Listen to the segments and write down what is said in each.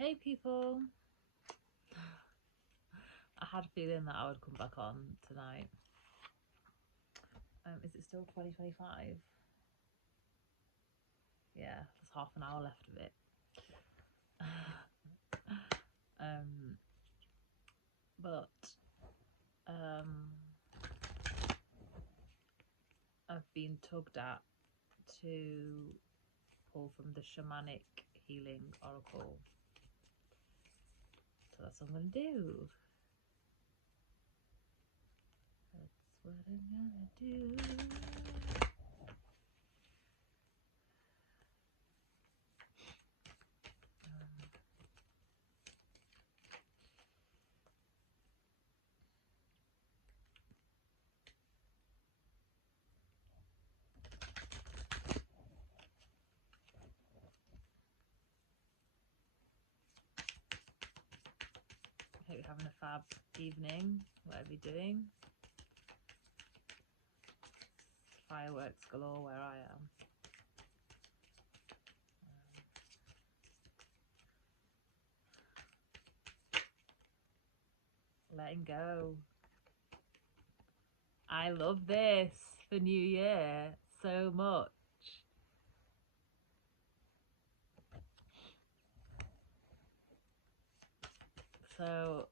Hey people, I had a feeling that I would come back on tonight. Is it still 2025? Yeah, there's half an hour left of it. But I've been tugged at to pull from the Shamanic healing oracle. So that's what I'm gonna do. That's what I'm gonna do. Hope you're having a fab evening, whatever you're doing. Fireworks galore where I am. Letting go. I love this for New Year so much. So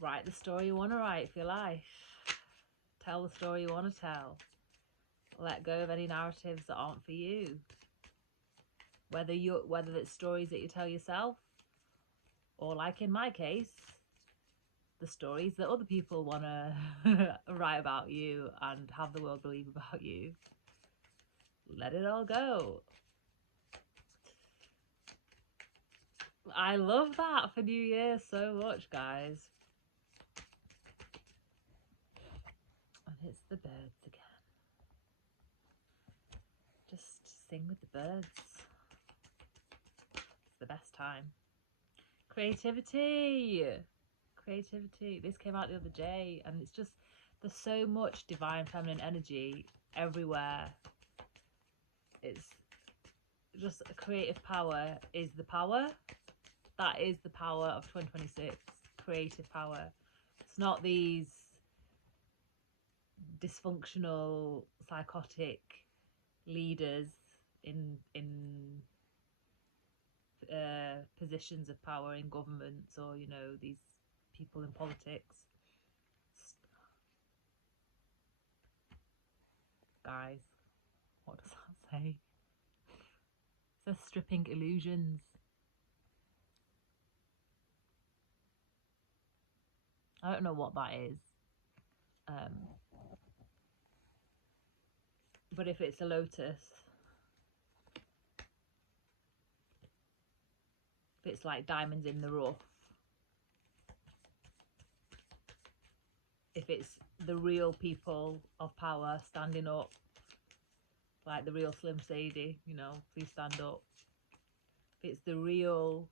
write the story you want to write for your life. Tell the story you want to tell. Let go of any narratives that aren't for you. Whether it's stories that you tell yourself, or like in my case, the stories that other people want to write about you and have the world believe about you. Let it all go. I love that for New Year so much, guys. And it's the birds again. Just sing with the birds. It's the best time. Creativity. This came out the other day, and it's just, there's so much divine feminine energy everywhere. It's just, creative power is the power. That is the power of 2026. Creative power. It's not these dysfunctional, psychotic leaders in positions of power in governments, or these people in politics. Guys, what does that say? It says stripping illusions. I don't know what that is. But if it's a lotus, if it's like diamonds in the rough, if it's the real people of power standing up, like the real Slim Sadie, please stand up. If it's the real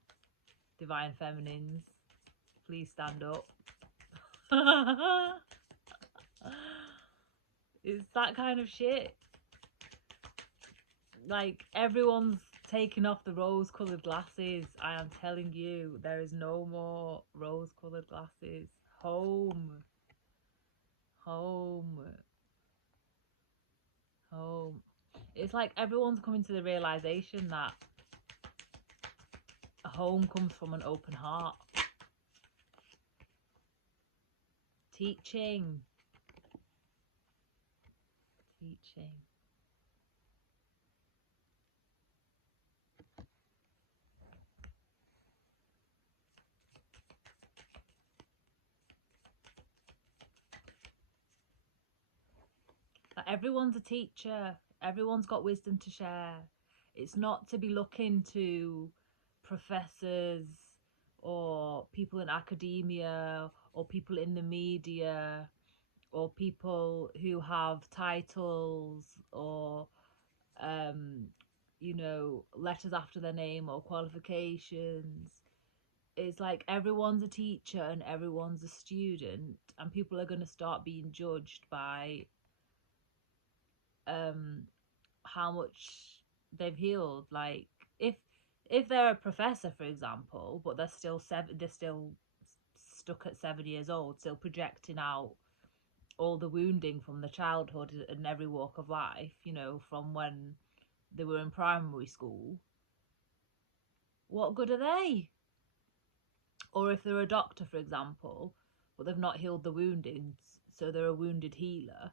divine feminines, please stand up. It's that kind of shit. Like, everyone's taking off the rose-coloured glasses. I am telling you, there is no more rose-coloured glasses. Home. It's like everyone's coming to the realisation that a home comes from an open heart. Teaching. Everyone's a teacher. Everyone's got wisdom to share. It's not to be looking to professors or people in academia or people in the media or people who have titles or letters after their name or qualifications. It's like everyone's a teacher and everyone's a student, and people are going to start being judged by how much they've healed. Like if they're a professor, for example, but they're still stuck at 7 years old, still projecting out all the wounding from the childhood and every walk of life, you know, from when they were in primary school. What good are they? Or if they're a doctor, for example, but they've not healed the woundings, so they're a wounded healer,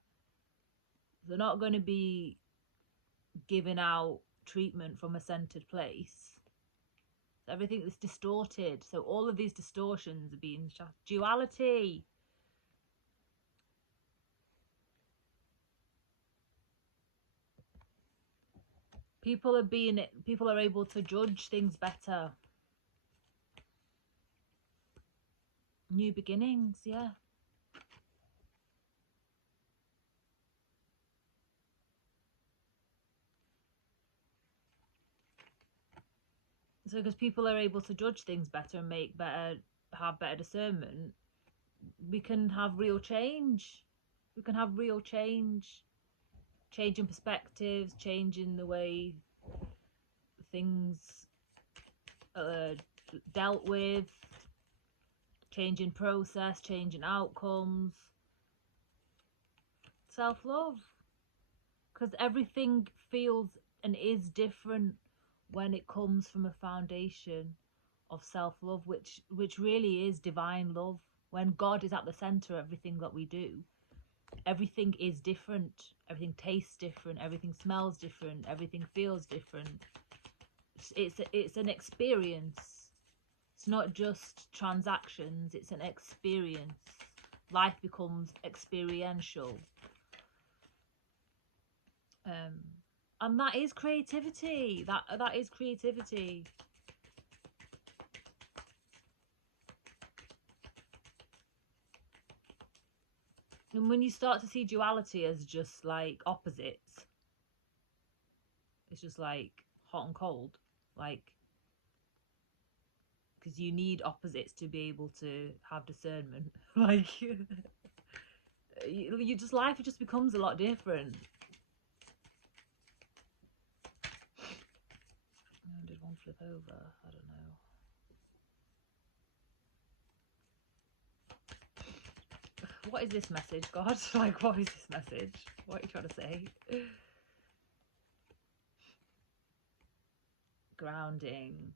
they're not going to be giving out treatment from a centered place. Everything is distorted. So all of these distortions are being duality. People are able to judge things better. New beginnings, yeah. So because people are able to judge things better and have better discernment, we can have real change. We can have real change. Changing perspectives, changing the way things are dealt with, changing process, changing outcomes. Self-love. Because everything feels and is different when it comes from a foundation of self-love, which really is divine love. When God is at the center of everything that we do, everything is different. Everything tastes different. Everything smells different. Everything feels different. It's an experience. It's not just transactions. It's an experience. Life becomes experiential. And that is creativity. That is creativity. And when you start to see duality as just like opposites, it's just like hot and cold, like, because you need opposites to be able to have discernment. Like, life just becomes a lot different. Oh, did one flip over? I don't know. What is this message, God? Like, what is this message? What are you trying to say? Grounding.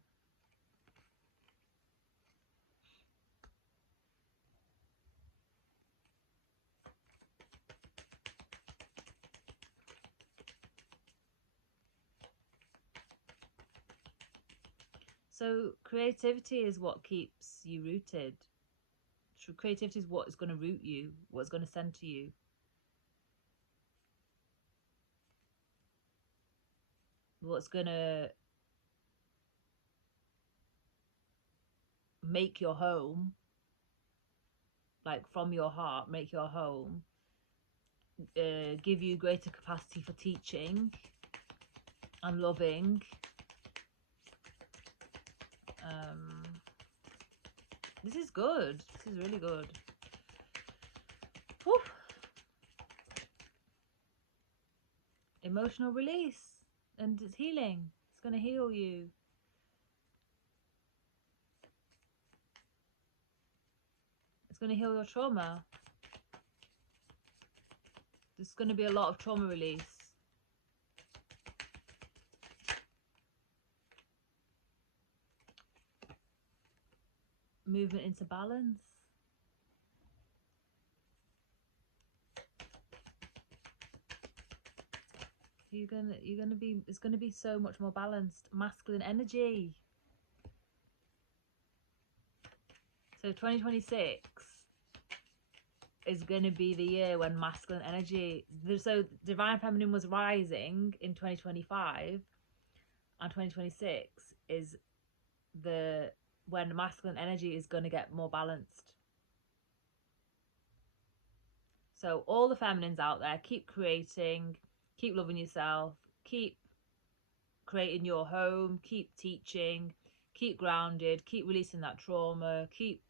So creativity is what keeps you rooted. Creativity is what is going to root you, what's going to center you. What's going to make your home, like from your heart, make your home, give you greater capacity for teaching and loving. This is good. This is really good. Whew. Emotional release, and it's healing. It's going to heal you. It's going to heal your trauma. There's going to be a lot of trauma release. Movement into balance. It's gonna be so much more balanced. Masculine energy. So 2026 is going to be the year when masculine energy, so divine feminine was rising in 2025, and 2026 is when masculine energy is going to get more balanced. So all the feminines out there, keep creating, keep loving yourself, keep creating your home, keep teaching, keep grounded, keep releasing that trauma, keep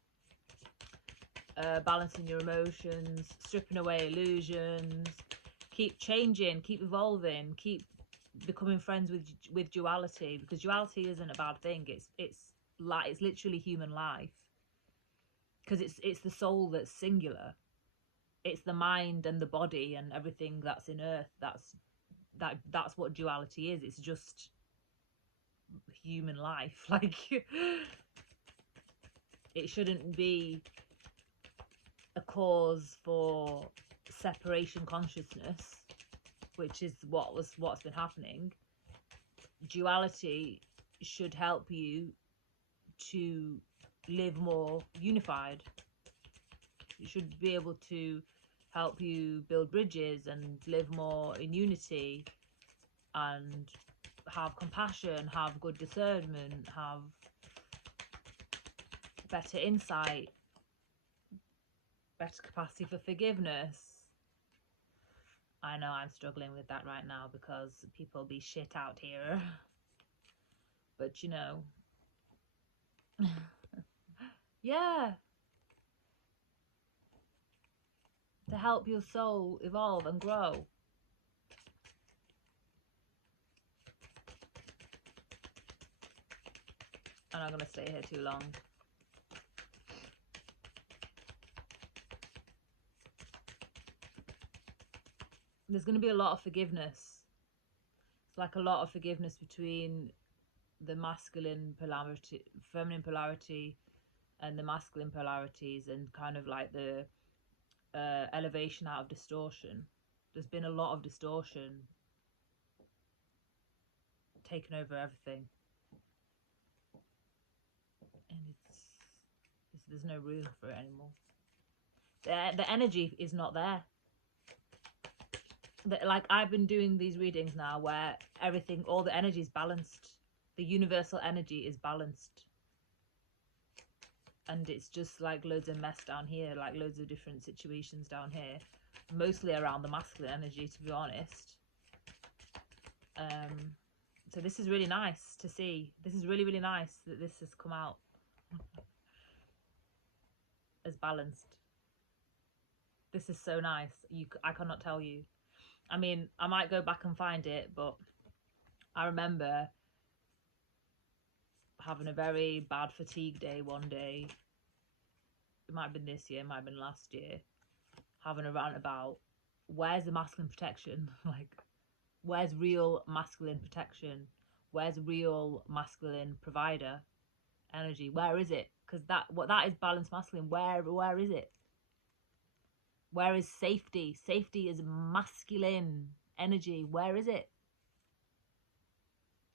balancing your emotions, stripping away illusions, keep changing, keep evolving, keep becoming friends with duality, because duality isn't a bad thing. It's literally human life, because it's the soul that's singular. It's the mind and the body and everything that's in earth. That's what duality is. It's just human life. Like, it shouldn't be a cause for separation consciousness, which is what's been happening. Duality should help you to live more unified. It should be able to help you build bridges and live more in unity, and have compassion, have good discernment, have better insight, better capacity for forgiveness. I know I'm struggling with that right now because people be shit out here. But you know, yeah, to help your soul evolve and grow. I'm not going to stay here too long. There's going to be a lot of forgiveness. It's like a lot of forgiveness between the masculine polarity, feminine polarity, and the masculine polarities, and kind of like the elevation out of distortion. There's been a lot of distortion taken over everything, and there's no room for it anymore. The energy is not there. Like, I've been doing these readings now where everything, all the energy is balanced. The universal energy is balanced. And it's just like loads of mess down here, like loads of different situations down here, mostly around the masculine energy, to be honest. So this is really nice to see. This is really, really nice that this has come out as balanced. This is so nice. I cannot tell you. I mean, I might go back and find it, but I remember having a very bad fatigue day one day. It might have been this year, it might have been last year. Having a rant about, where's the masculine protection? Like, where's real masculine protection? Where's real masculine provider energy? Where is it? Because that is balanced masculine. Where is it? Where is safety? Safety is masculine energy. Where is it?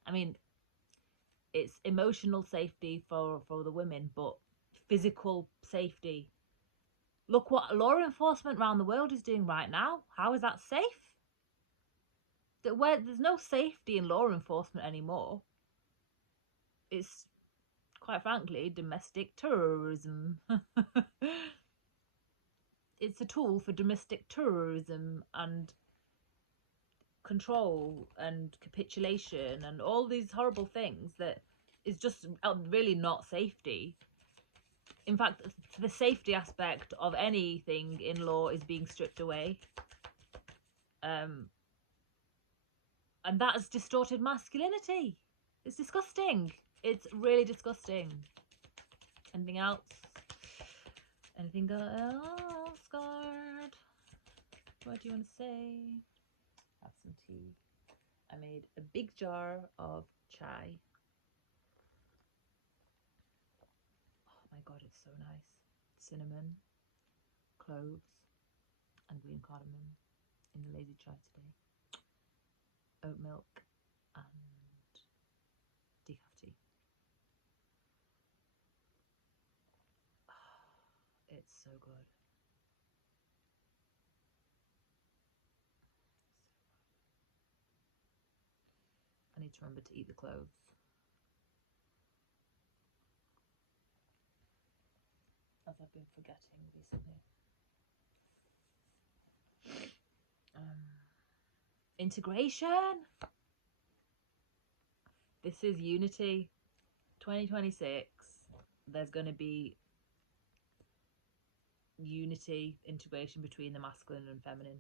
I mean, it's emotional safety for the women, but physical safety. Look what law enforcement around the world is doing right now. How is that safe? There's no safety in law enforcement anymore. It's, quite frankly, domestic terrorism. It's a tool for domestic terrorism and control and capitulation and all these horrible things that is just really not safety. In fact, the safety aspect of anything in law is being stripped away. And that is distorted masculinity. It's disgusting. It's really disgusting. Anything else? Anything else, guard? What do you want to say? Have some tea. I made a big jar of chai. Oh my god, it's so nice. Cinnamon, cloves, and green cardamom in the lazy chai today. Oat milk and decaf tea. It's so good. I need to remember to eat the cloves. As I've been forgetting recently. Integration. This is unity. 2026. There's going to be unity, integration between the masculine and feminine,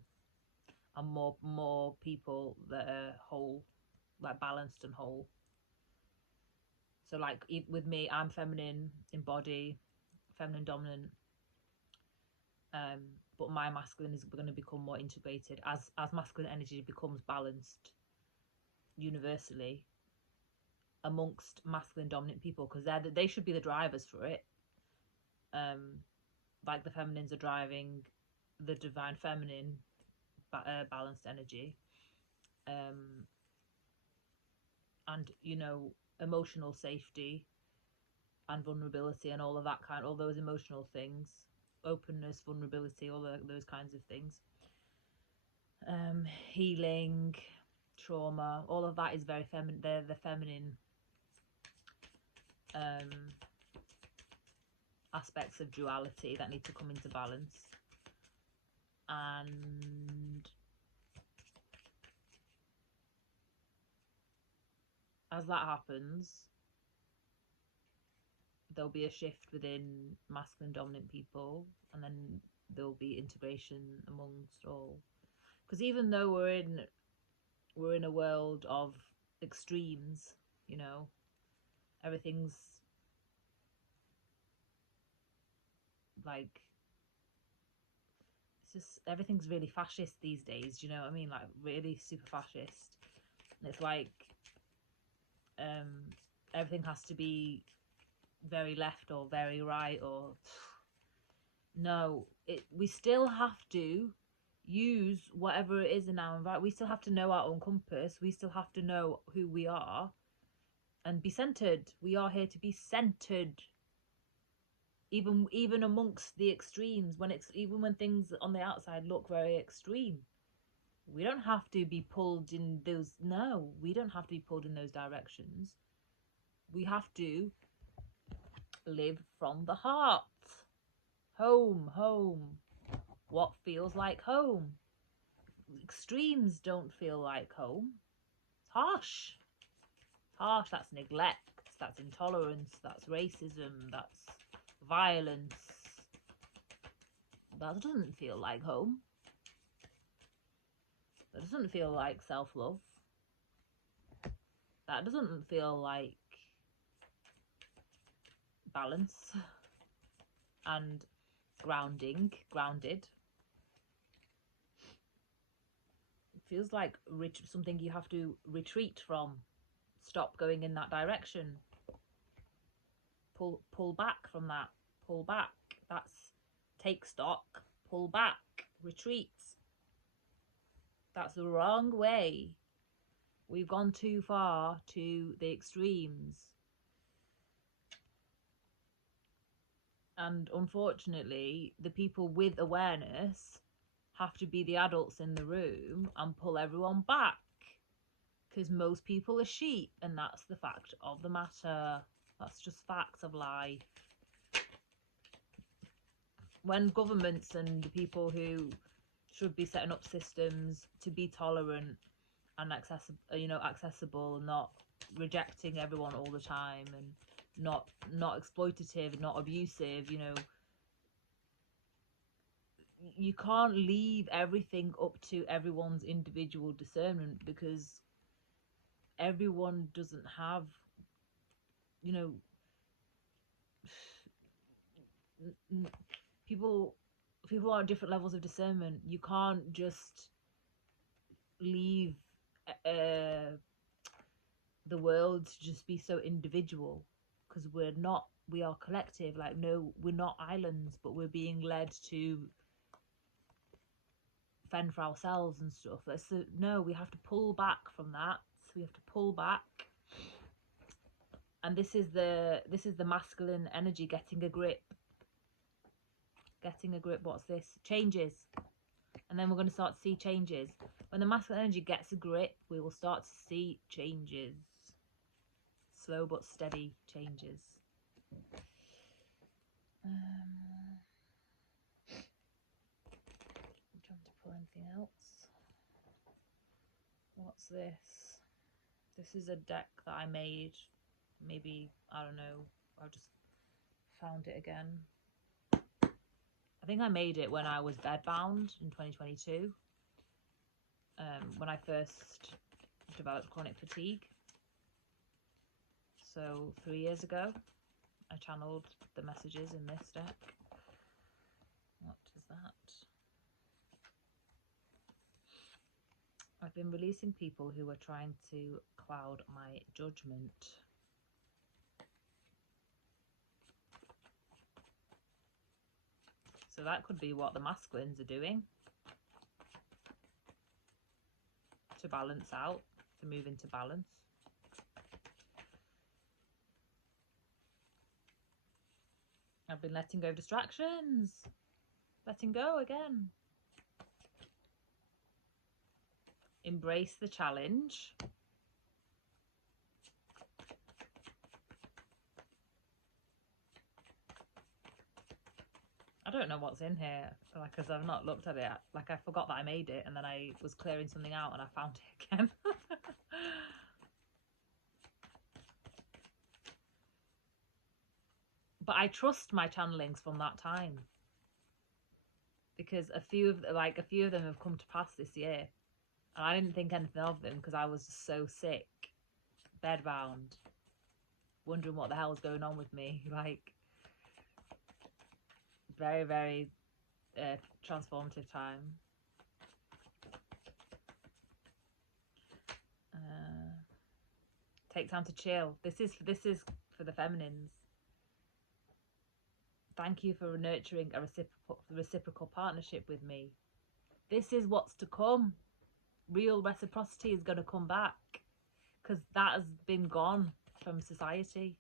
and more people that are whole like balanced and whole. So like with me, I'm feminine in body, feminine dominant, but my masculine is going to become more integrated as masculine energy becomes balanced universally amongst masculine dominant people, because they should be the drivers for it. Like the feminines are driving the divine feminine balanced energy, and you know, emotional safety and vulnerability and all of that kind, all those emotional things, openness, vulnerability, all those kinds of things, healing, trauma, all of that is very feminine. They're the feminine aspects of duality that need to come into balance. And as that happens, there'll be a shift within masculine dominant people, and then there'll be integration amongst all. Because even though we're in a world of extremes, you know, everything's like, it's just, everything's really fascist these days, you know what I mean? Like really super fascist. And it's like everything has to be very left or very right, or no, we still have to use whatever it is in our environment. We still have to know our own compass. We still have to know who we are and be centered. We are here to be centered, even amongst the extremes. Even when things on the outside look very extreme, we don't have to be pulled in those. No, we don't have to be pulled in those directions. We have to live from the heart. Home. What feels like home? Extremes don't feel like home. It's harsh. That's neglect, that's intolerance, that's racism, that's violence. That doesn't feel like home. That doesn't feel like self-love. That doesn't feel like balance and grounded. It feels like something you have to retreat from. Stop going in that direction. Pull back from that. Pull back. That's take stock. Pull back. Retreat. That's the wrong way. We've gone too far to the extremes. And unfortunately, the people with awareness have to be the adults in the room and pull everyone back, because most people are sheep, and that's the fact of the matter. That's just facts of life. When governments and the people who should be setting up systems to be tolerant and accessible, not rejecting everyone all the time, and not exploitative, not abusive, you know, you can't leave everything up to everyone's individual discernment, because everyone doesn't have, you know, people are at different levels of discernment. You can't just leave the world to just be so individual, because we are collective. Like, no, we're not islands, but we're being led to fend for ourselves and stuff. So no, we have to pull back from that. We have to pull back, and this is the masculine energy getting a grip. What's this? Changes. And then we're going to start to see changes. When the masculine energy gets a grip, we will start to see changes. Slow but steady changes. I'm trying to pull anything else. What's this? This is a deck that I made. Maybe, I don't know. I just found it again. I think I made it when I was bedbound in 2022. When I first developed chronic fatigue. So 3 years ago, I channeled the messages in this deck. What is that? I've been releasing people who are trying to cloud my judgment. So that could be what the masculines are doing to balance out, to move into balance. I've been letting go of distractions, letting go again. Embrace the challenge. I don't know what's in here, like, because I've not looked at it. Like, I forgot that I made it, and then I was clearing something out and I found it again. But I trust my channelings from that time, because a few of them have come to pass this year, and I didn't think anything of them because I was just so sick, bedbound, wondering what the hell was going on with me. Like, very, very transformative time. Take time to chill. This is for the feminines. Thank you for nurturing a reciprocal partnership with me. This is what's to come. Real reciprocity is going to come back, because that has been gone from society.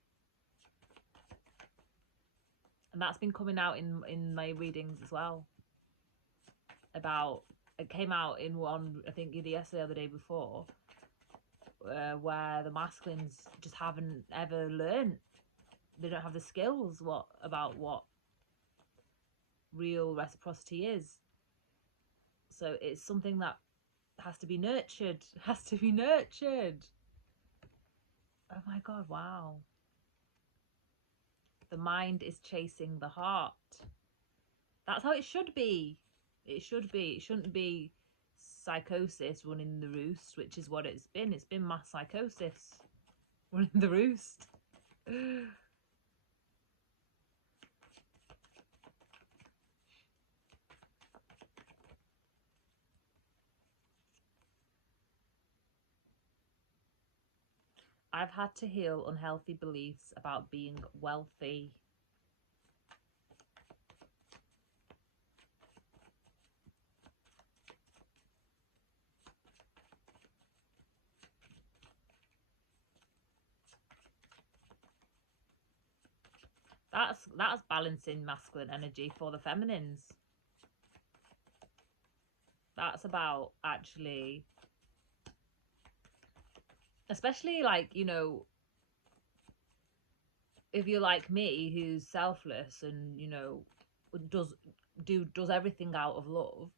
And that's been coming out in my readings as well. It came out in one, I think either yesterday or the day before, where the masculines just haven't ever learned. They don't have the skills about what real reciprocity is. So it's something that has to be nurtured. Has to be nurtured. Oh my God, wow. The mind is chasing the heart. That's how it should be. It should be. It shouldn't be psychosis running the roost, which is what it's been. It's been mass psychosis running the roost. I've had to heal unhealthy beliefs about being wealthy. That's balancing masculine energy for the feminines. That's about actually, especially, like, you know, if you're like me, who's selfless and, you know, does everything out of love.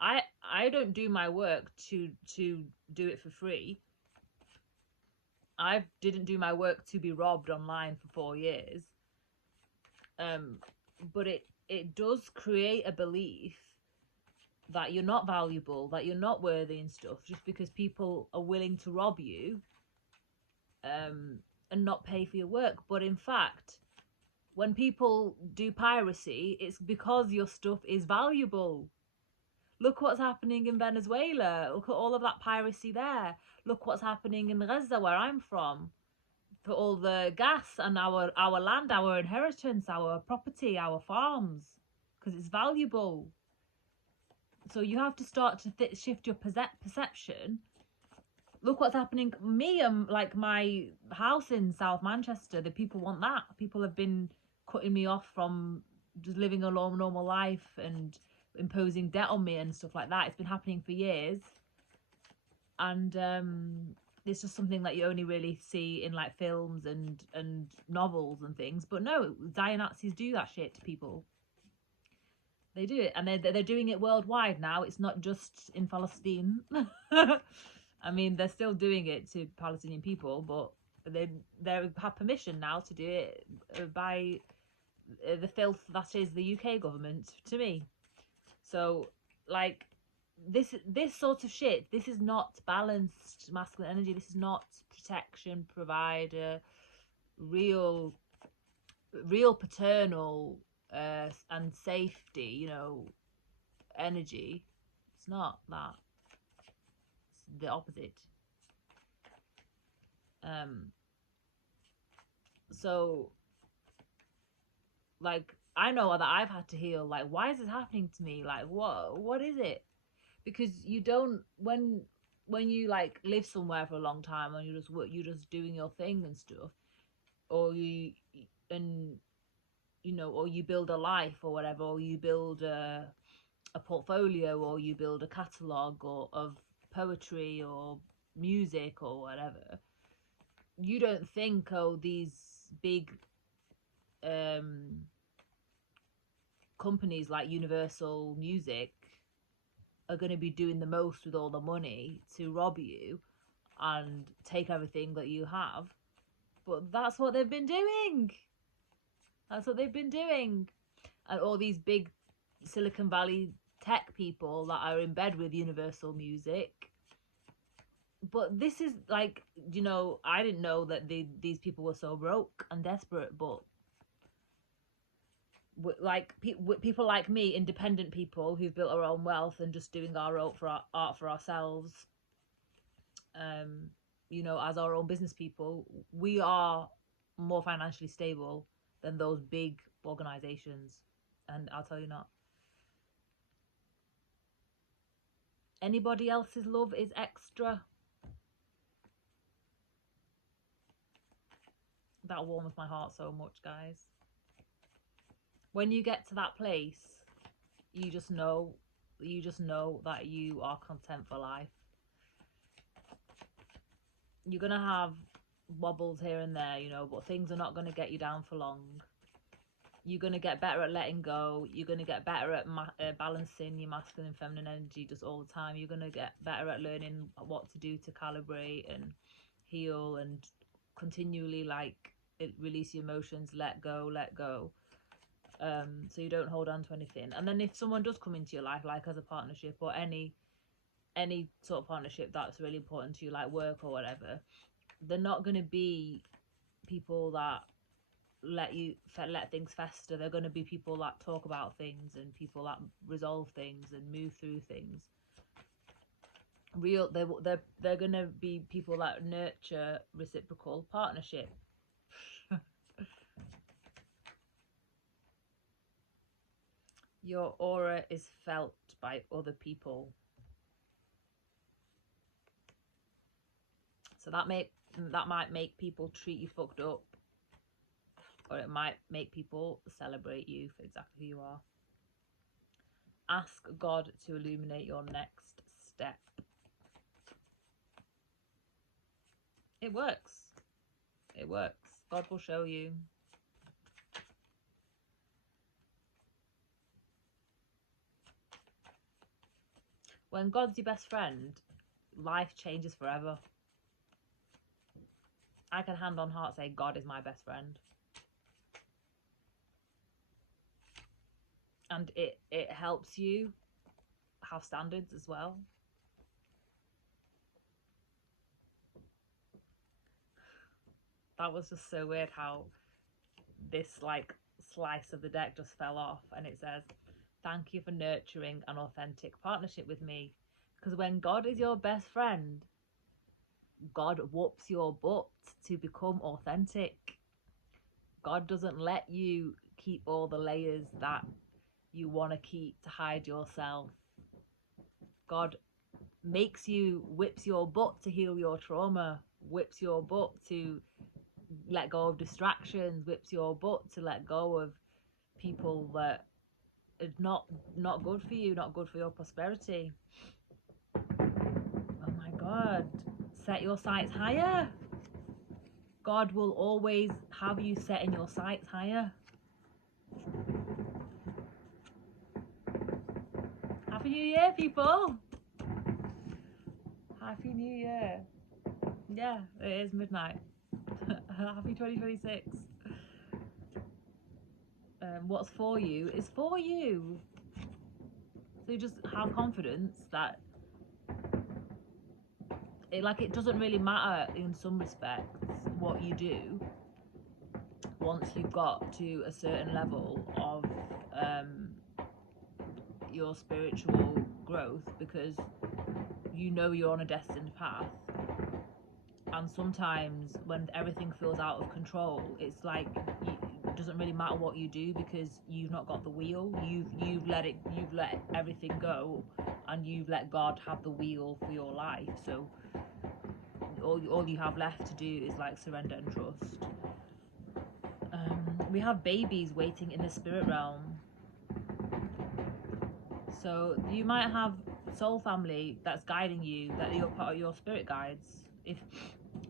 I don't do my work to do it for free. I didn't do my work to be robbed online for 4 years. But it does create a belief that you're not valuable, that you're not worthy and stuff, just because people are willing to rob you and not pay for your work. But in fact, when people do piracy, it's because your stuff is valuable. Look what's happening in Venezuela. Look at all of that piracy there. Look what's happening in Gaza, where I'm from, for all the gas and our land, our inheritance, our property, our farms, because it's valuable. So you have to start to shift your perception. Look what's happening. Me, like my house in South Manchester, the people want that. People have been cutting me off from just living a normal life and imposing debt on me and stuff like that. It's been happening for years. And it's just something that you only really see in like films and novels and things. But no, Nazis do that shit to people. They do it, and they're doing it worldwide now. It's not just in Palestine. I mean, they're still doing it to Palestinian people, but they have permission now to do it by the filth that is the UK government, to me. So, like, this sort of shit, this is not balanced masculine energy. This is not protection, provider, real paternal and safety, you know, energy. It's not that. It's the opposite. So like, I know that I've had to heal, like, why is this happening to me? Like, what is it? Because you don't, when you like live somewhere for a long time and you're just doing your thing and stuff, or and you know, or you build a life or whatever, or you build a portfolio, or you build a catalogue or of poetry or music or whatever, you don't think, oh, these big companies like Universal Music are going to be doing the most with all the money to rob you and take everything that you have. But that's what they've been doing. That's what they've been doing. And all these big Silicon Valley tech people that are in bed with Universal Music. But this is like, you know, I didn't know that these people were so broke and desperate, but like people like me, independent people who've built our own wealth and just doing our art for ourselves, you know, as our own business people, we are more financially stable than those big organizations. And I'll tell you not. Anybody else's love is extra. That warms my heart so much, guys. When you get to that place, you just know that you are content for life. You're gonna have wobbles here and there, you know, but things are not gonna get you down for long. You're gonna get better at letting go. You're gonna get better at balancing your masculine and feminine energy just all the time. You're gonna get better at learning what to do to calibrate and heal and continually like release your emotions, let go. So you don't hold on to anything. And then if someone does come into your life, like as a partnership or any sort of partnership that's really important to you, like work or whatever, they're not going to be people that let things fester. They're going to be people that talk about things and people that resolve things and move through things. They're going to be people that nurture reciprocal partnership. Your aura is felt by other people. So that might make people treat you fucked up, or it might make people celebrate you for exactly who you are. Ask God to illuminate your next step. It works. It works. God will show you. When God's your best friend, life changes forever. I can hand on heart say God is my best friend. And it helps you have standards as well. That was just so weird how this like slice of the deck just fell off, and it says, thank you for nurturing an authentic partnership with me. Because when God is your best friend, God whoops your butt to become authentic. God doesn't let you keep all the layers that you want to keep to hide yourself. God makes you, whips your butt to heal your trauma, whips your butt to let go of distractions, whips your butt to let go of people that are not good for you, not good for your prosperity. Oh my God, set your sights higher. God will always have you setting your sights higher. Happy New Year, people. Happy New Year. Yeah, it is midnight. Happy 2026. What's for you is for you. So you just have confidence that it doesn't really matter in some respects what you do once you've got to a certain level of your spiritual growth, because you know you're on a destined path. And sometimes when everything feels out of control, it's like it doesn't really matter what you do, because you've not got the wheel. You've let everything go, and you've let God have the wheel for your life. So all you have left to do is like surrender and trust. We have babies waiting in the spirit realm. So you might have soul family that's guiding you, that you're part of your spirit guides. If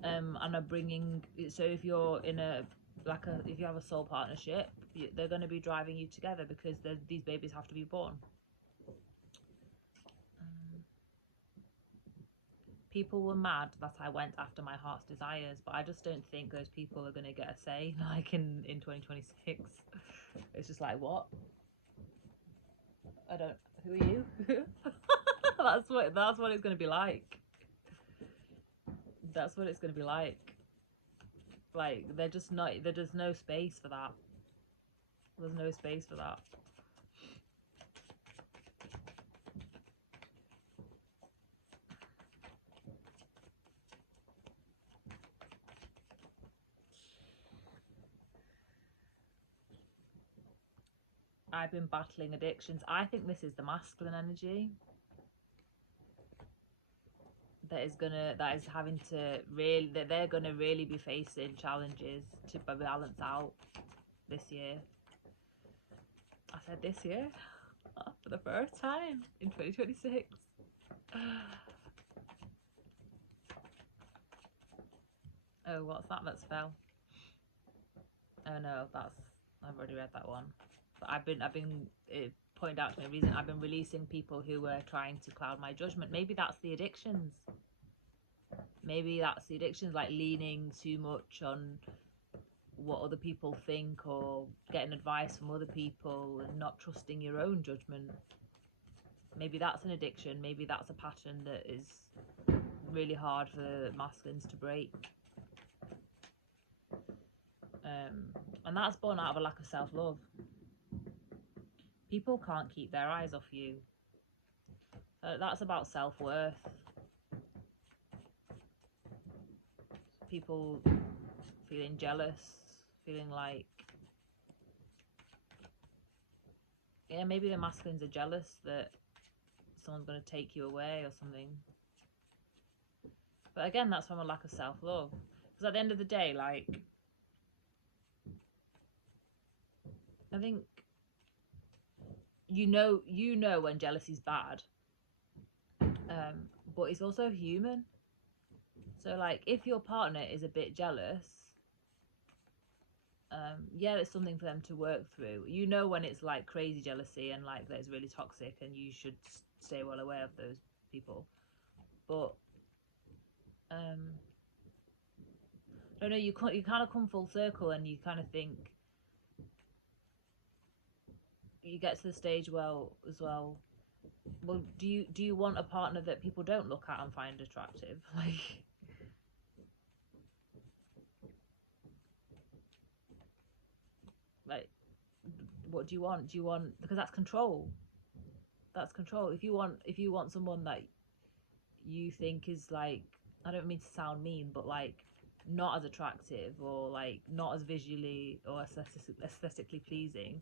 and are bringing. So if you're in if you have a soul partnership, they're going to be driving you together, because these babies have to be born. People were mad that I went after my heart's desires, but I just don't think those people are going to get a say like in 2026. It's just like, what? Who are you? that's what it's going to be like. That's what it's going to be like. Like, there's no space for that. There's no space for that. I've been battling addictions. I think this is the masculine energy that is having to really, that they're gonna really be facing challenges to balance out this year. I said this year for the first time in 2026. Oh, what's that? That spell? Oh no, I've already read that one. But I've been it pointed out to me a reason. I've been releasing people who were trying to cloud my judgment. Maybe that's the addictions. Maybe that's the addictions, like leaning too much on what other people think, or getting advice from other people and not trusting your own judgment. Maybe that's an addiction. Maybe that's a pattern that is really hard for masculines to break. And that's born out of a lack of self-love. People can't keep their eyes off you. That's about self-worth. People feeling jealous, feeling like, yeah, maybe the masculines are jealous that someone's going to take you away or something. But again, that's from a lack of self-love. Because at the end of the day, like, I think you know when jealousy is bad, but it's also human. So like, if your partner is a bit jealous, yeah, it's something for them to work through. You know when it's like crazy jealousy and like that it's really toxic, and you should stay well aware of those people. But I don't know, you kind of come full circle, and you kind of think, you get to the stage well, do you want a partner that people don't look at and find attractive? Like, what do you want? Because that's control. That's control. If you want someone that you think is like, I don't mean to sound mean, but like not as attractive, or like not as visually or aesthetically pleasing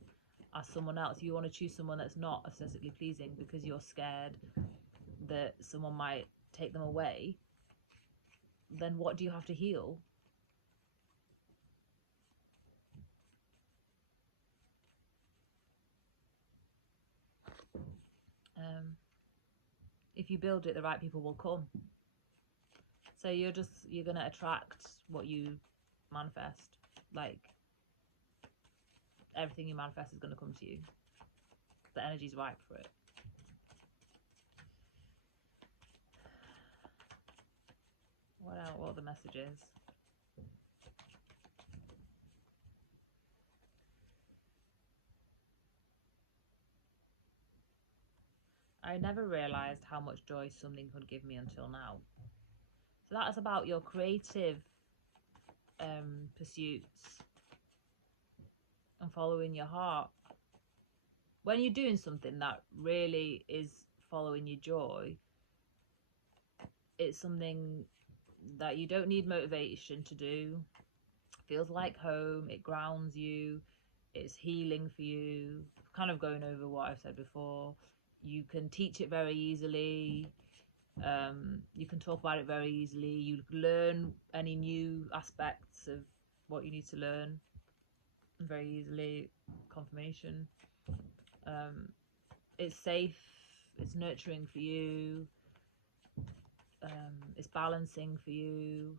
as someone else, you want to choose someone that's not aesthetically pleasing because you're scared that someone might take them away, then what do you have to heal? If you build it, the right people will come. So you're going to attract what you manifest. Like, everything you manifest is going to come to you. The energy's right for it. What are the messages? I never realised how much joy something could give me until now. So that is about your creative pursuits and following your heart. When you're doing something that really is following your joy, it's something that you don't need motivation to do. It feels like home, it grounds you, it's healing for you. Kind of going over what I've said before. You can teach it very easily. You can talk about it very easily. You learn any new aspects of what you need to learn very easily. Confirmation. It's safe, it's nurturing for you, it's balancing for you.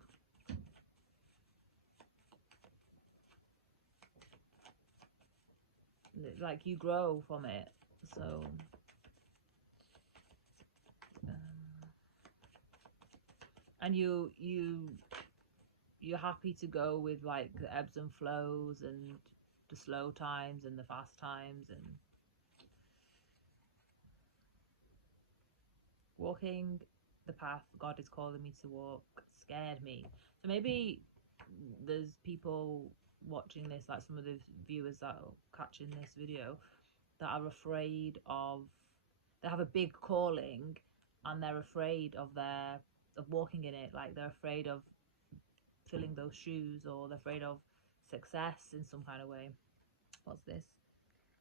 Like you grow from it. So and you're happy to go with like the ebbs and flows and the slow times and the fast times. And walking the path God is calling me to walk scared me. So maybe there's people watching this, like some of the viewers that are catching this video, that are afraid of, they have a big calling and they're afraid of walking in it. Like they're afraid of filling those shoes, or they're afraid of success in some kind of way. What's this?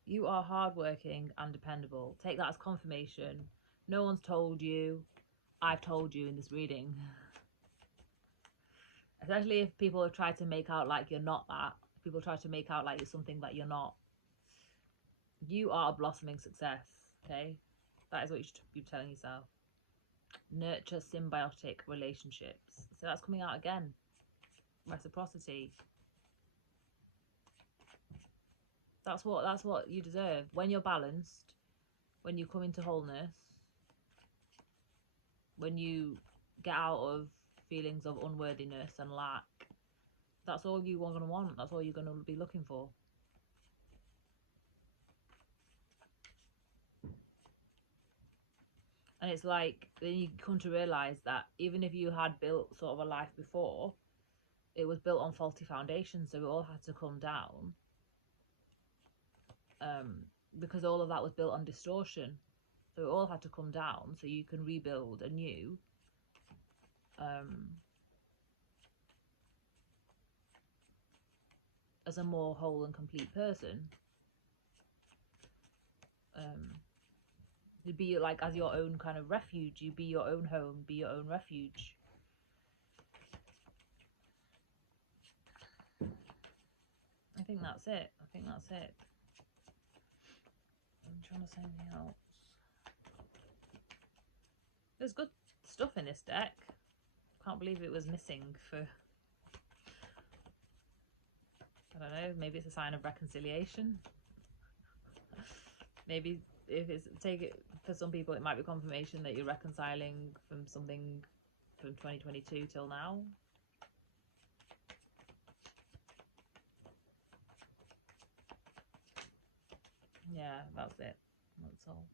You are hardworking and dependable. Take that as confirmation. No one's told you. I've told you in this reading. Especially if people have tried to make out like you're not that. People try to make out like you're something that you're not. You are a blossoming success, okay? That is what you should be telling yourself. Nurture symbiotic relationships. So that's coming out again. Reciprocity. That's what you deserve. When you're balanced, when you come into wholeness, when you get out of feelings of unworthiness and lack, that's all you are going to want. That's all you're going to be looking for. And it's like, then you come to realise that even if you had built sort of a life before, it was built on faulty foundations, so it all had to come down. Because all of that was built on distortion. So it all had to come down so you can rebuild anew. As a more whole and complete person. You'd be like as your own kind of refuge. You be your own home, be your own refuge. I think that's it. I'm trying to say anything else. There's good stuff in this deck. Can't believe it was missing for, I don't know, maybe it's a sign of reconciliation. Maybe if it's, take it, for some people it might be confirmation that you're reconciling from something from 2022 till now. Yeah, that's it. That's all.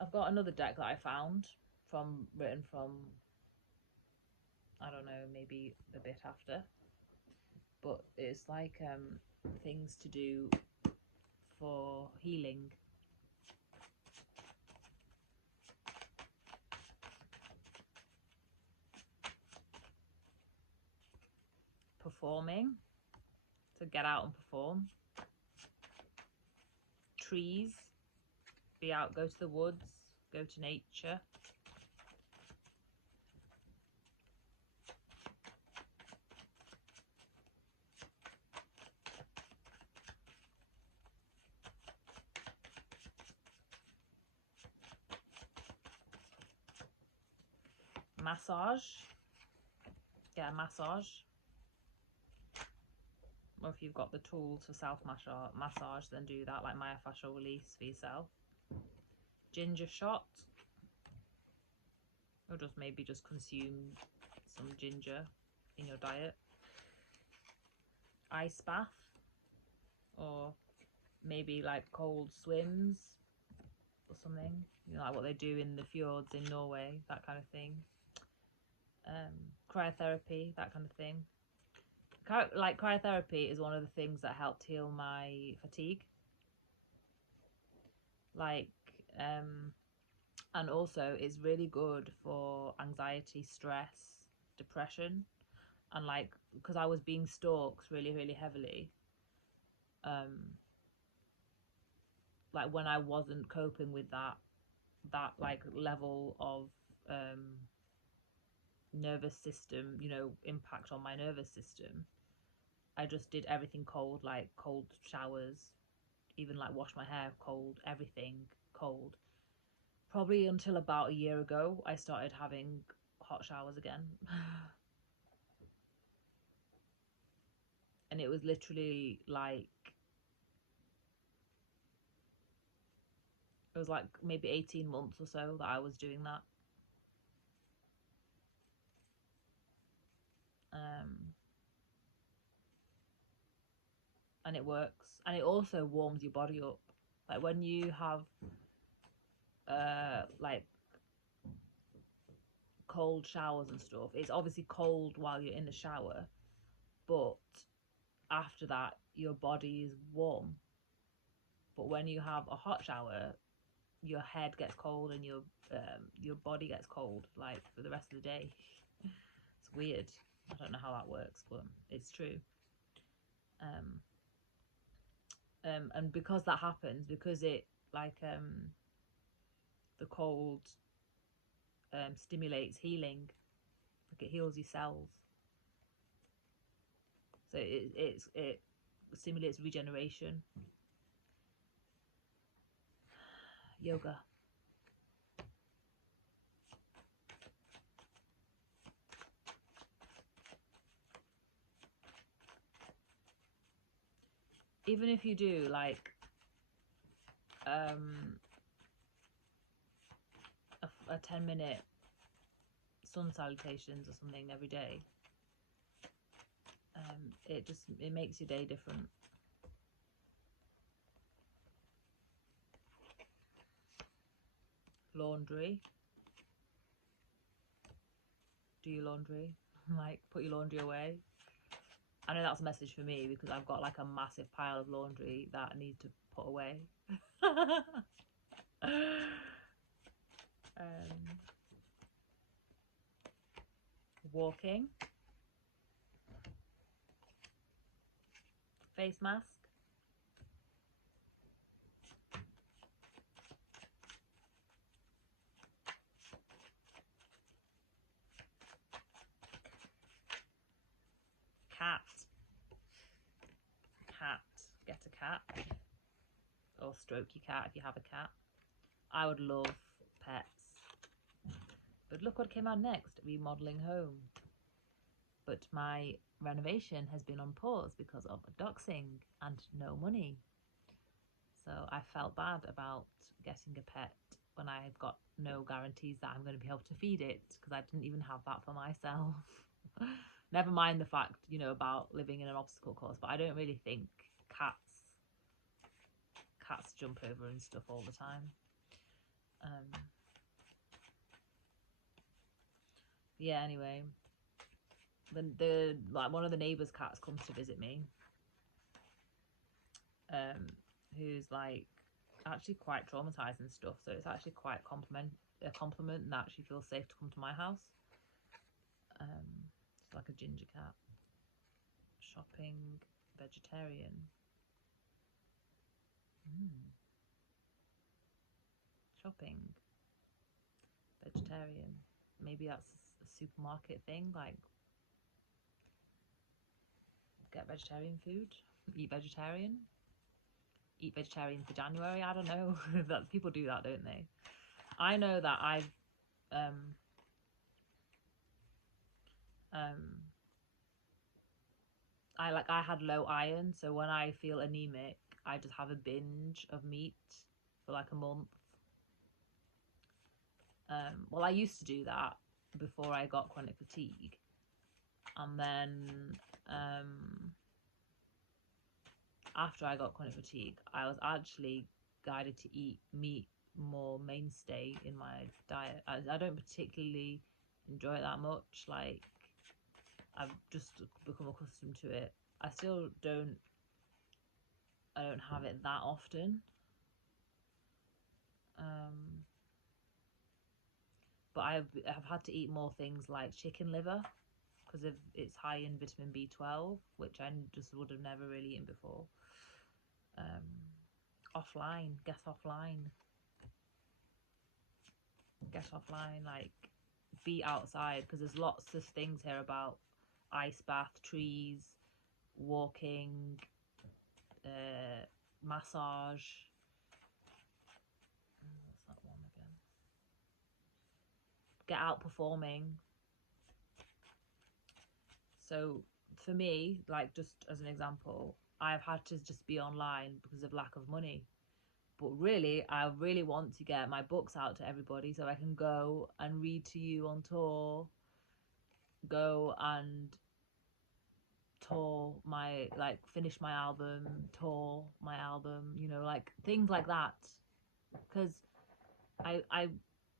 I've got another deck that I found written from, I don't know, maybe a bit after, but it's like things to do for healing. Performing, to get out and perform. Trees, be out, go to the woods, go to nature. Massage, get a massage. Or if you've got the tools for self-massage, then do that, like myofascial release for yourself. Ginger shot, or just maybe just consume some ginger in your diet. Ice bath, or maybe like cold swims or something, you know, like what they do in the fjords in Norway, that kind of thing. Cryotherapy, that kind of thing. Like cryotherapy is one of the things that helped heal my fatigue. Like, and also it's really good for anxiety, stress, depression, and like, because I was being stalked really, really heavily. Like when I wasn't coping with that like level of nervous system, you know, impact on my nervous system, I just did everything cold, like cold showers, even like wash my hair cold, everything cold. Probably until about a year ago, I started having hot showers again. And it was literally like, it was like maybe 18 months or so that I was doing that. And it works, and it also warms your body up. Like when you have like cold showers and stuff, it's obviously cold while you're in the shower, but after that your body is warm. But when you have a hot shower, your head gets cold and your body gets cold like for the rest of the day. It's weird. I don't know how that works, but it's true. And because that happens, because it like the cold stimulates healing, like it heals your cells. So it stimulates regeneration. Yoga. Even if you do like a 10-minute sun salutations or something every day, it makes your day different. Laundry. Do your laundry. Like put your laundry away. I know that's a message for me because I've got like a massive pile of laundry that I need to put away. Walking. Face mask. Cat. Get a cat. Or stroke your cat if you have a cat. I would love pets. But look what came out next. Remodeling home. But my renovation has been on pause because of doxing and no money. So I felt bad about getting a pet when I've got no guarantees that I'm going to be able to feed it, because I didn't even have that for myself. Never mind the fact, you know, about living in an obstacle course, but I don't really think cats jump over and stuff all the time. Yeah, anyway, the like one of the neighbors' cats comes to visit me, who's like actually quite traumatized and stuff, so it's actually quite a compliment and that she feels safe to come to my house. It's like a ginger cat. Shopping. Vegetarian. Shopping. Vegetarian. Maybe that's a supermarket thing, like get vegetarian food, eat vegetarian for January. I don't know. That people do that, don't they? I know that I've I had low iron, so when I feel anemic, I just have a binge of meat for like a month. Well, I used to do that before I got chronic fatigue, and then after I got chronic fatigue, I was actually guided to eat meat more mainstay in my diet. I don't particularly enjoy it that much. Like, I've just become accustomed to it. I don't have it that often. But I've had to eat more things like chicken liver because of it's high in vitamin B12, which I just would have never really eaten before. Offline, get offline, like be outside, because there's lots of things here about ice bath, trees, walking, massage. What's that one again? Get out performing. So for me, like, just as an example, I've had to just be online because of lack of money. But really, I really want to get my books out to everybody so I can go and read to you on tour, go and tour my, like, finish my album, tour my album, you know, like things like that. Because I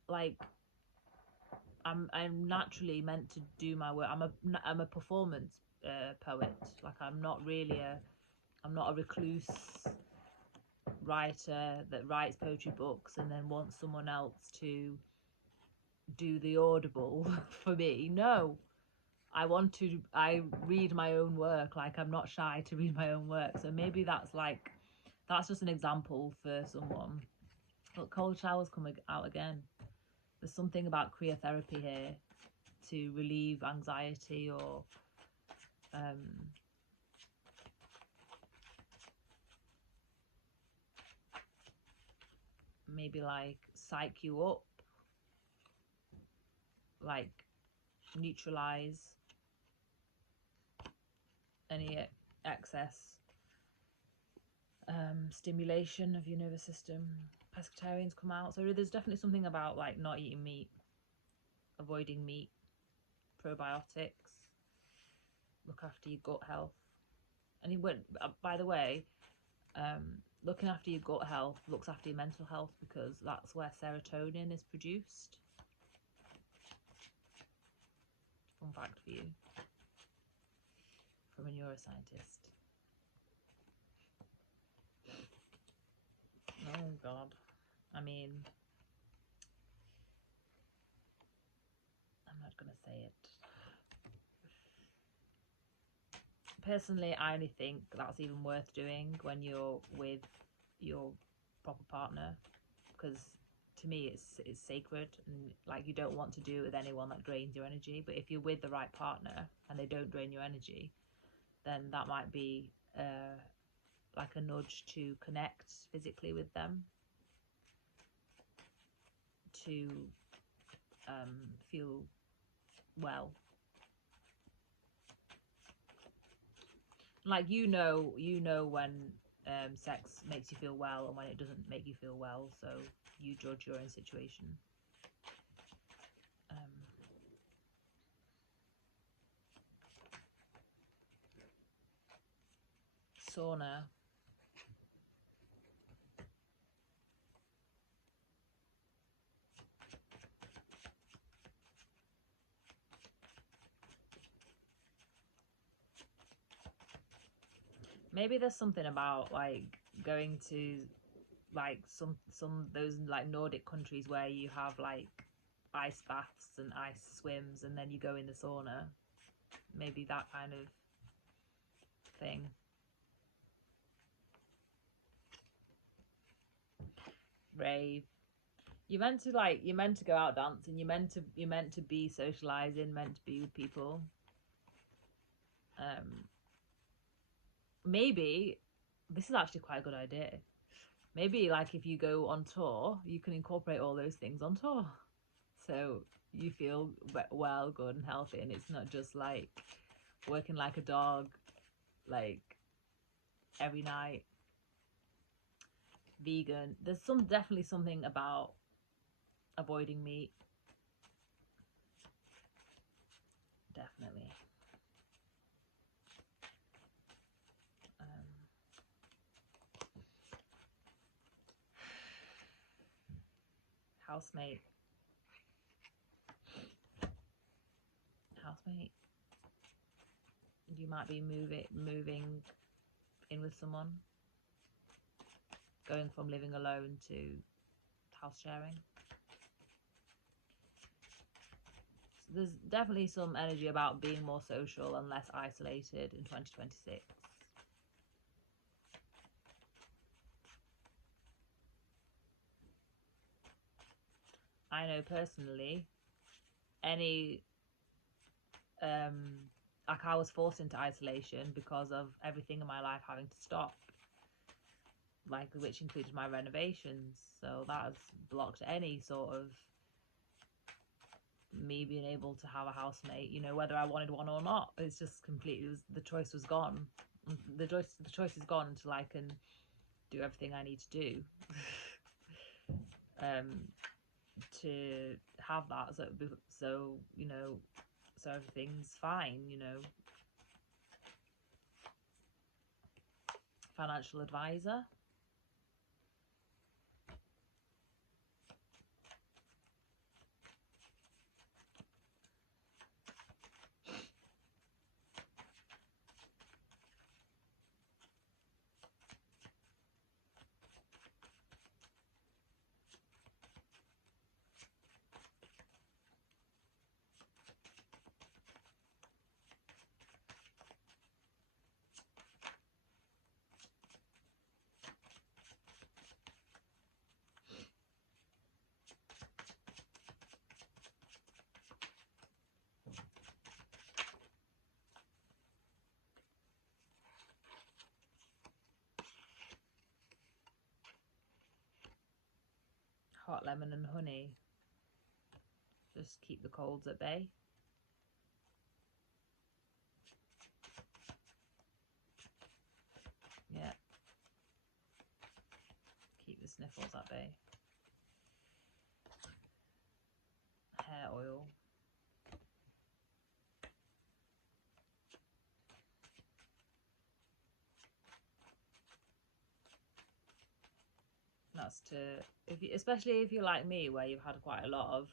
like, I'm naturally meant to do my work. I'm a performance poet. Like, I'm not a recluse writer that writes poetry books and then wants someone else to do the audible for me. No, I read my own work. Like, I'm not shy to read my own work. So maybe that's just an example for someone. But cold showers come out again. There's something about cryotherapy here to relieve anxiety, or maybe like psych you up, like neutralize any excess stimulation of your nervous system. Pescatarians come out. So there's definitely something about like not eating meat, avoiding meat, probiotics, look after your gut health. And he went, by the way, looking after your gut health looks after your mental health, because that's where serotonin is produced. Fun fact for you from a neuroscientist. Oh God. I mean, I'm not going to say it. Personally, I only think that's even worth doing when you're with your proper partner, because to me it's sacred, and like, you don't want to do it with anyone that drains your energy. But if you're with the right partner and they don't drain your energy, then that might be like a nudge to connect physically with them, to feel well. Like, you know when sex makes you feel well and when it doesn't make you feel well, so you judge your own situation. Sauna. Maybe there's something about like going to like some those like Nordic countries where you have like ice baths and ice swims, and then you go in the sauna. Maybe that kind of thing. Rave. You're meant to go out dancing. You're meant to be socializing, meant to be with people. Maybe this is actually quite a good idea. Maybe like if you go on tour, you can incorporate all those things on tour, so you feel well, good and healthy, and it's not just like working like a dog like every night. Vegan. There's definitely something about avoiding meat. Definitely. housemate. Housemate. You might be moving in with someone, going from living alone to house sharing. So there's definitely some energy about being more social and less isolated in 2026. I know personally, like I was forced into isolation because of everything in my life having to stop, like which included my renovations. So that has blocked any sort of me being able to have a housemate, you know, whether I wanted one or not. It's just completely, the choice was gone. The choice is gone until I can do everything I need to do to have that. So you know, so everything's fine, you know. Financial advisor. Hot lemon and honey. Just keep the colds at bay. Yeah. Keep the sniffles at bay. Hair oil. That's to, especially if you're like me, where you've had quite a lot of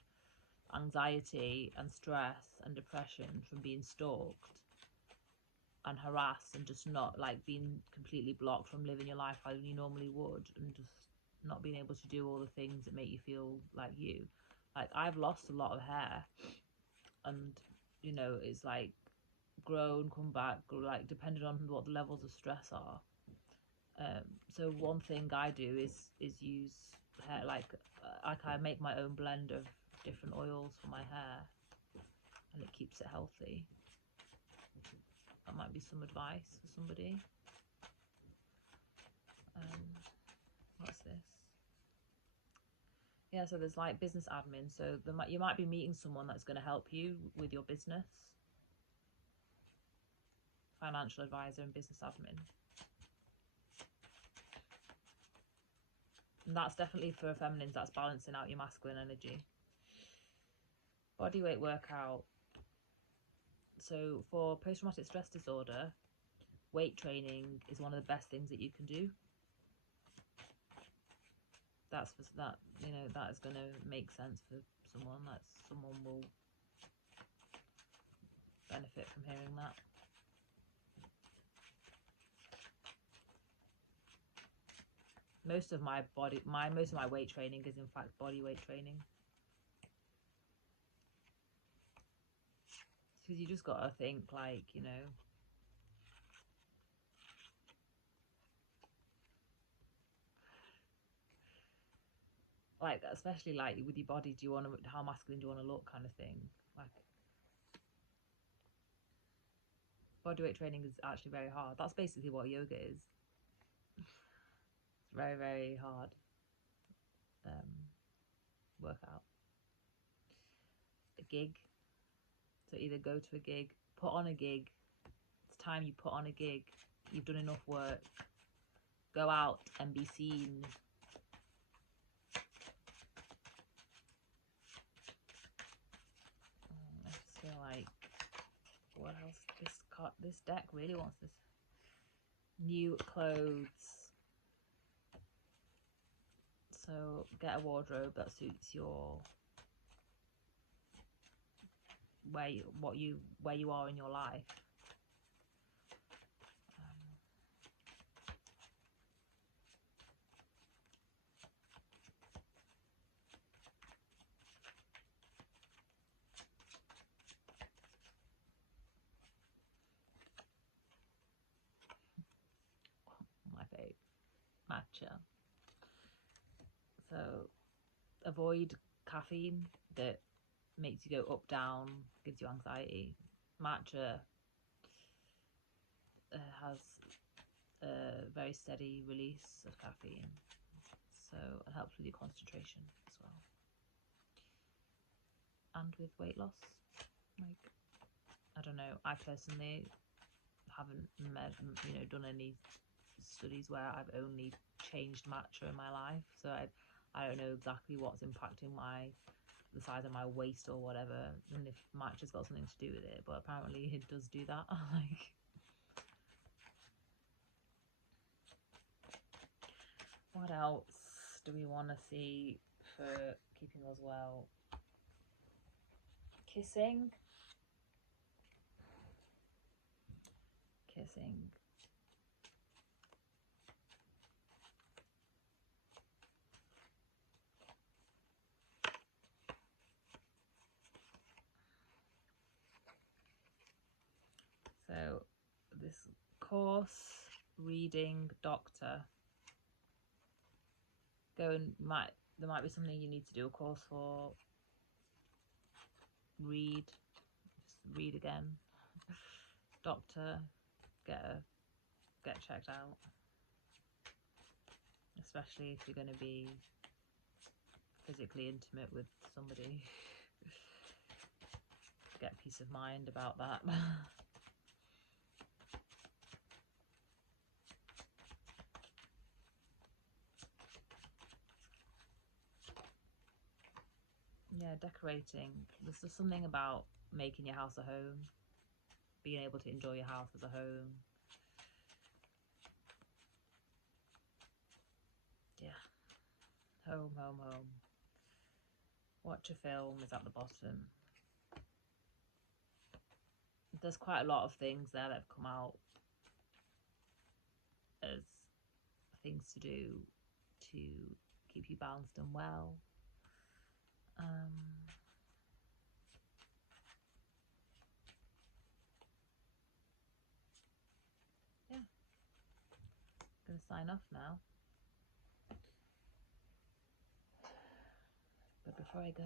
anxiety and stress and depression from being stalked and harassed, and just not like being completely blocked from living your life how you normally would, and just not being able to do all the things that make you feel like you. Like I've lost a lot of hair, and you know, it's like grown, come back, like depending on what the levels of stress are. So one thing I do is use hair, like I make my own blend of different oils for my hair, and it keeps it healthy. That might be some advice for somebody. What's this? Yeah, so there's like business admin. So you might be meeting someone that's going to help you with your business. Financial advisor and business admin. And that's definitely for feminines, that's balancing out your masculine energy. Bodyweight workout. So for post-traumatic stress disorder, weight training is one of the best things that you can do. That, you know, that is going to make sense for someone. Someone will benefit from hearing that. Most of my weight training is in fact body weight training. Because you just gotta think, like, you know, like especially like with your body, do you want to, how masculine do you want to look, kind of thing. Like body weight training is actually very hard. That's basically what yoga is. It's very, very hard workout. A gig. So either go to a gig, put on a gig. It's time you put on a gig. You've done enough work. Go out and be seen. I just feel like, what else? This deck really wants this. New clothes. So get a wardrobe that suits your where you are in your life. My fave, matcha. So avoid caffeine that makes you go up, down, gives you anxiety. Matcha has a very steady release of caffeine, so it helps with your concentration as well, and with weight loss. Like, I don't know, I personally haven't done any studies where I've only changed matcha in my life, so I don't know exactly what's impacting the size of my waist or whatever, and if matcha's got something to do with it, but apparently it does do that. Like, what else do we want to see for keeping us well? Kissing. So this course, reading doctor, there might be something you need to do a course for. Read again. Doctor, get checked out, especially if you're going to be physically intimate with somebody. Get peace of mind about that. Yeah, decorating. There's just something about making your house a home, being able to enjoy your house as a home. Yeah. Home. Watch a film is at the bottom. There's quite a lot of things there that have come out as things to do to keep you balanced and well. Yeah. Gonna sign off now. But before I go,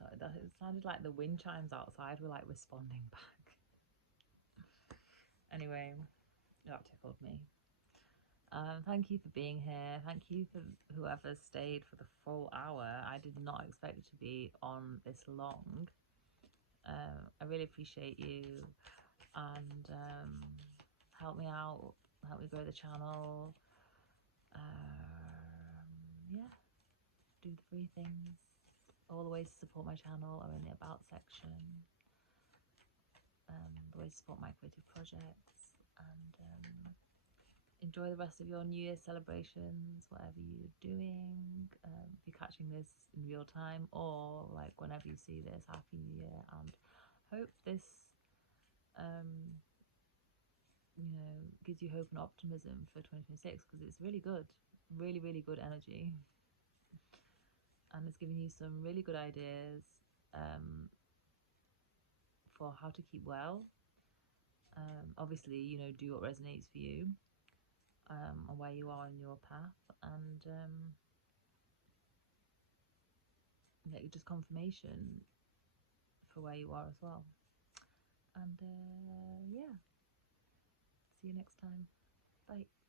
so it sounded like the wind chimes outside were like responding back. Anyway, that tickled me. Thank you for being here. Thank you for whoever stayed for the full hour. I did not expect it to be on this long. I really appreciate you, and help me out, help me grow the channel. Yeah, do the free things. All the ways to support my channel are in the about section. The ways to support my creative projects, and enjoy the rest of your New Year's celebrations, whatever you're doing. If you're catching this in real time, or like whenever you see this, Happy New Year, and hope this gives you hope and optimism for 2026, because it's really good, really good energy, and it's giving you some really good ideas for how to keep well. Obviously, you know, do what resonates for you, and where you are in your path, and just confirmation for where you are as well. And yeah, see you next time. Bye.